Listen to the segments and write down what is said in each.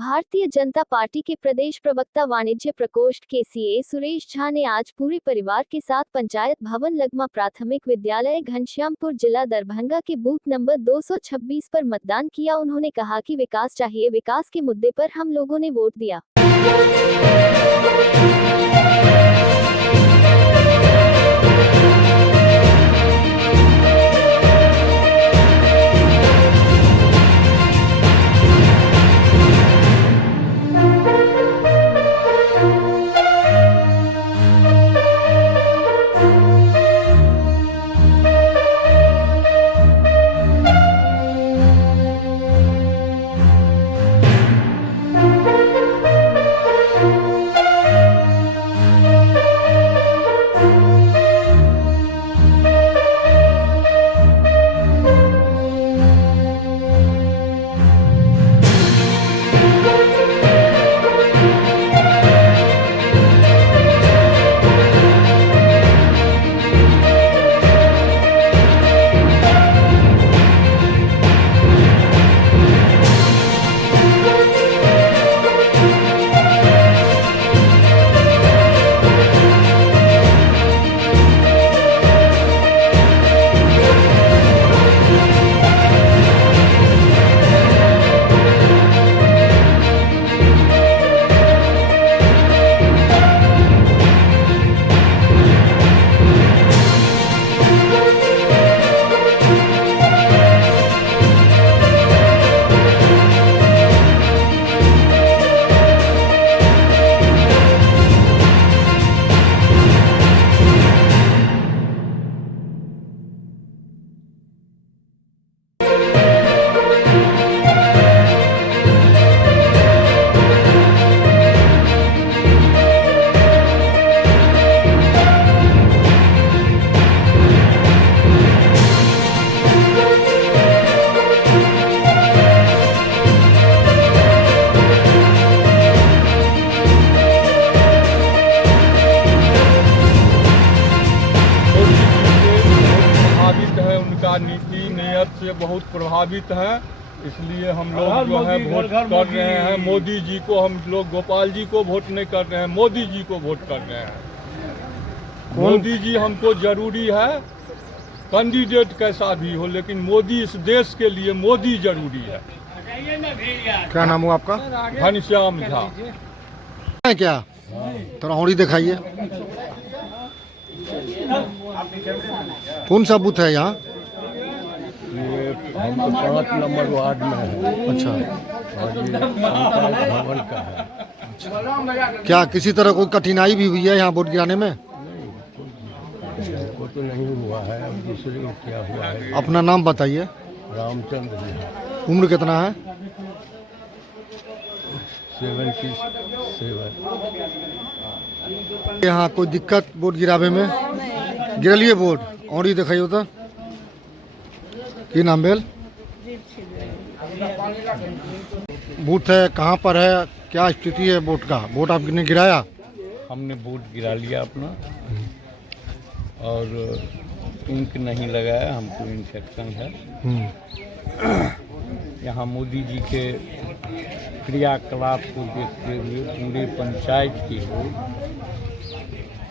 Bharatiya Janata party के प्रदेश प्रवक्ता वाणिज्य प्रकोष्ठ के सीए सुरेश झा ने आज पूरे परिवार के साथ पंचायत भवन लगमा प्राथमिक विद्यालय घनश्यामपुर जिला दरभंगा के बूथ नंबर 226 पर मतदान किया। उन्होंने कहा कि विकास चाहिए, विकास के मुद्दे पर हम लोगों ने वोट दिया। उनका नीति नियत से बहुत प्रभावित है, इसलिए हम लोग जो है वोट कर रहे हैं मोदी जी को। हम लोग गोपाल जी को वोट नहीं कर रहे हैं, मोदी जी को वोट कर रहे हैं। मोदी जी हमको जरूरी है, कैंडिडेट कैसा भी हो, लेकिन मोदी इस देश के लिए मोदी जरूरी है। क्या नाम हो आपका? घनश्याम झा। क्या थोड़ा होड़ी दिखाइए। कौन सा बूथ है यहाँ? ये हम तो 5 नंबर वार्ड में है। अच्छा, और ये पंचायत भवन का है। अच्छा, क्या किसी तरह कोई कठिनाई भी हुई है यहाँ वोट गिराने में? वो तो नहीं हुआ है, अब दूसरे को क्या हुआ है। अपना नाम बताइए। रामचंद्र जी। उम्र कितना है? 77। यहाँ कोई दिक्कत वोट गिरावे में? गिरलिए वोट और ही दिखाइए तो की नाम भेल? बूथ है कहाँ पर है, क्या स्थिति है वोट का? वोट आपने गिराया? हमने वोट गिरा लिया अपना, और इंक नहीं लगाया, हमको इन्फेक्शन है। यहाँ मोदी जी के क्रियाकलाप को देखते हुए पूरे पंचायत की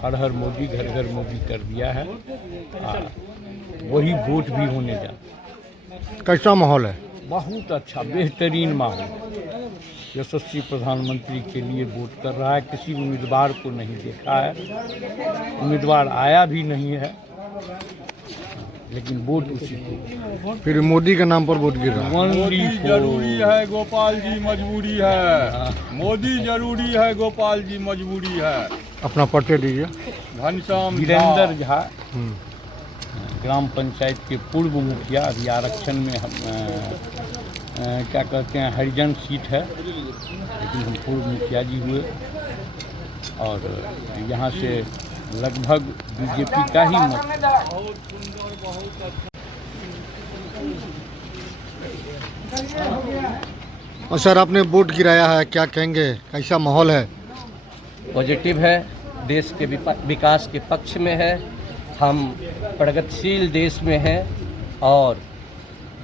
हर हर मोदी घर घर मोदी कर दिया है। वही वोट भी होने जा। कैसा माहौल है? बहुत अच्छा, बेहतरीन माहौल। यशस्वी प्रधानमंत्री के लिए वोट कर रहा है। किसी उम्मीदवार को नहीं देखा है, उम्मीदवार आया भी नहीं है, लेकिन वोट उसी को। फिर मोदी के नाम पर वोट गिर रहा है। मोदी जरूरी है, गोपाल जी मजबूरी है। मोदी जरूरी है, गोपाल जी मजबूरी है। अपना परिचय दीजिए। घनश्याम वीरेंद्र झा, ग्राम पंचायत के पूर्व मुखिया। अभी आरक्षण में हम क्या कहते हैं, हरिजन सीट है, लेकिन हम पूर्व मुखिया जी हुए। और यहाँ से लगभग बीजेपी का ही मत। और सर आपने वोट गिराया है, क्या कहेंगे, कैसा माहौल है? पॉजिटिव है, देश के विकास के पक्ष में है। हम प्रगतिशील देश में हैं और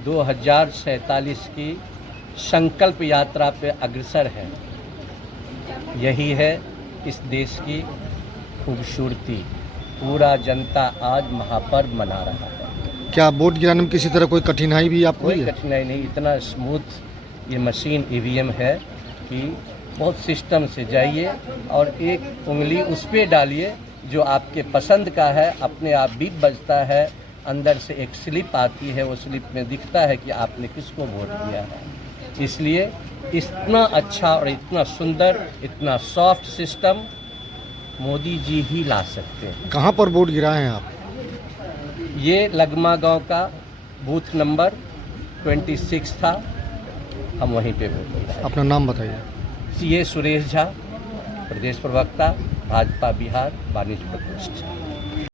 2047 की संकल्प यात्रा पे अग्रसर है। यही है इस देश की खूबसूरती। पूरा जनता आज महापर्व मना रहा है। क्या वोट गिराने में किसी तरह कोई कठिनाई भी आपको हुई कोई है? कठिनाई नहीं, इतना स्मूथ ये मशीन ईवीएम है कि बहुत सिस्टम से जाइए और एक उंगली उस पर डालिए जो आपके पसंद का है, अपने आप बीप बजता है, अंदर से एक स्लिप आती है, वो स्लिप में दिखता है कि आपने किसको वोट दिया है। इसलिए इतना अच्छा और इतना सुंदर, इतना सॉफ्ट सिस्टम मोदी जी ही ला सकते हैं। कहाँ पर वोट गिराए हैं आप? ये लगमा गांव का बूथ नंबर 26 था, हम वहीं पे वोट गिराए। अपना नाम बताइए। सीए सुरेश झा, प्रदेश प्रवक्ता, भाजपा बिहार, वाणिज्य प्रकोष्ठ।